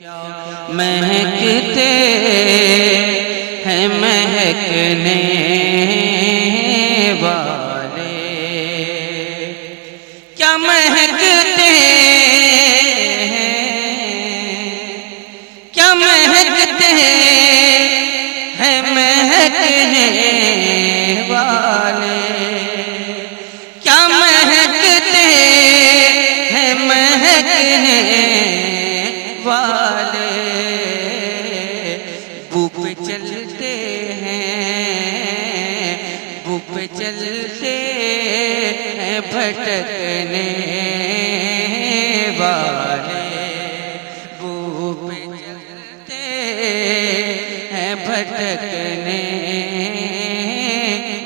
महकते हैं महकने वाले, क्या महकते हैं, क्या महकते हैं महकने वाले, क्या महकते हैं महकने वाले। बू पे चलते हैं, बू पे चलते हैं भटकने वाले, बू पे चलते हैं भटकने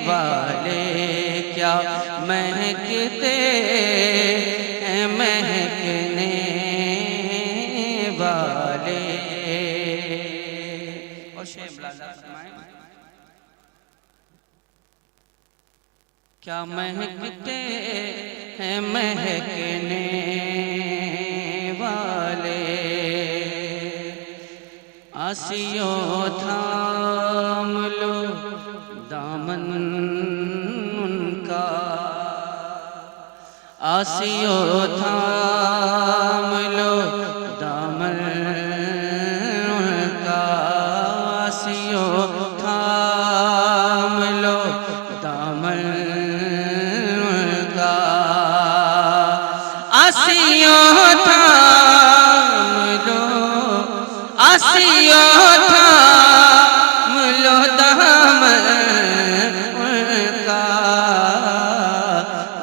वाले। क्या महकते हैं महकने वाले। और शेम लाला फरमाए, क्या महकते हैं महकने वाले। आसियो थाम लो दामन उनका, आसियो थाम लो दामन उनका, आसियो थाम लो दामन उनका, आसियो थाम लो, आसियो थाम लो दामन उनका।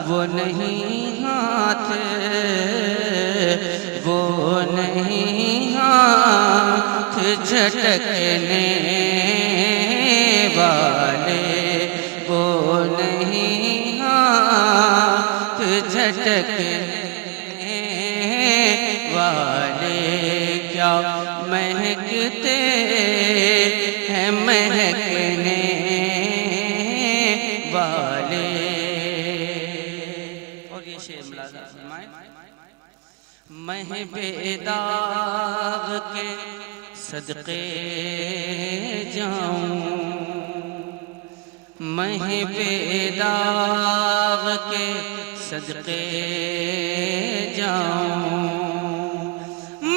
वो नहीं हाथ, वो नहीं हाथ झटकने वाले, वो नहीं हाथ झटकने वाले। क्या महकते हैं महकने वाले। और ये शेर मुलाज़ा फरमाए, मैं बेदाग के सदके जाऊं, मैं बेदाग के सदके जाऊं,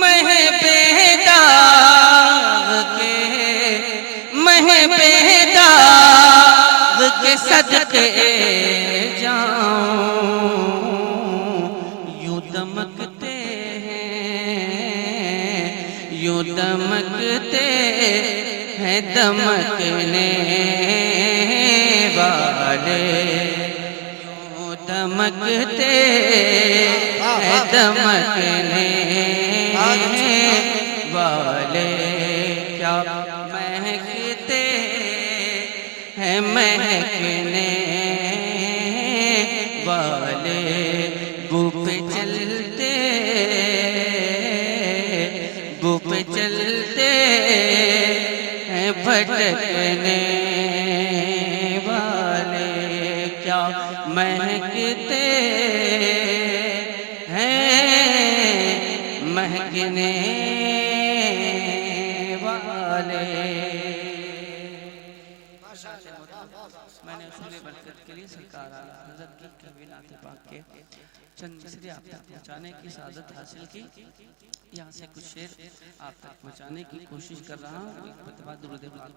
मैं बेदाग के, मैं बेदाग के सदके जाऊं। यूं दमकते हैं, यूं दमकते हैं दमकने वाले, यूं दमकते हैं दमकने वाले। क्या महकते हैं महकने वाले। बू पे चलते, बू पे चलते हैं भटकने वाले। क्या महकते हैं महकने वाले। मैंने उसूल बरकत के लिए सरकार हज़रत की कबीनात पाक के चंद मिसरे आप तक पहुँचाने की सादत हासिल की। यहाँ से कुछ शेर आप तक पहुँचाने की कोशिश कर रहा हूँ। एक दुरूद पाक